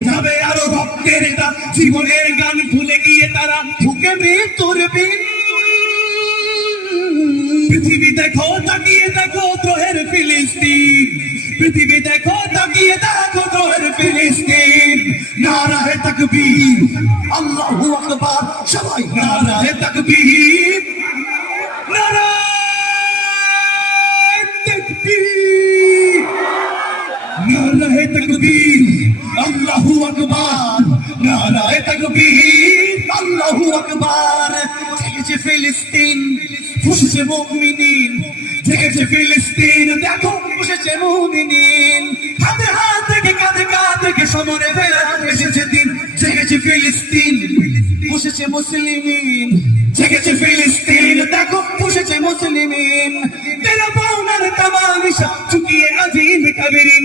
যাবে আরো ভক্তের জীবনের গান ভুলে গিয়ে তারা ঢুকে মৃত্যুর বিন। পৃথিবী দেখো তাকিয়ে দেখো দ্রোহের ফিলিস্তিন, পৃথিবী দেখো তাকিয়ে দেখো দ্রোহের ফিলিস্তিন। নারায়ে তাকবীর, আল্লাহু আকবার, সবাই নারায়ে তাকবীর, নারায়ে তাকবীর, নারায়ে তাকবীর, আল্লাহু আকবার, নারায়ে তাকবীর, আল্লাহু আকবার। জেগেছে ফিলিস্তিন, বসেছে মুমিনিন, জেগেছে ফিলিস্তিন, দেখো বসেছে মুমিনিন। হাতে হাত থেকে কাঁধে কাঁধ থেকে সমরে ফেরা এসেছে দিন। জেগেছে ফিলিস্তিন, বসেছে মুসলিমিন, জেগেছে ফিলিস্তিন, দেখো বসেছে মুসলিমিন। তেরা পাওনার তামাশা চুকিয়ে আজিম কাবেরিন।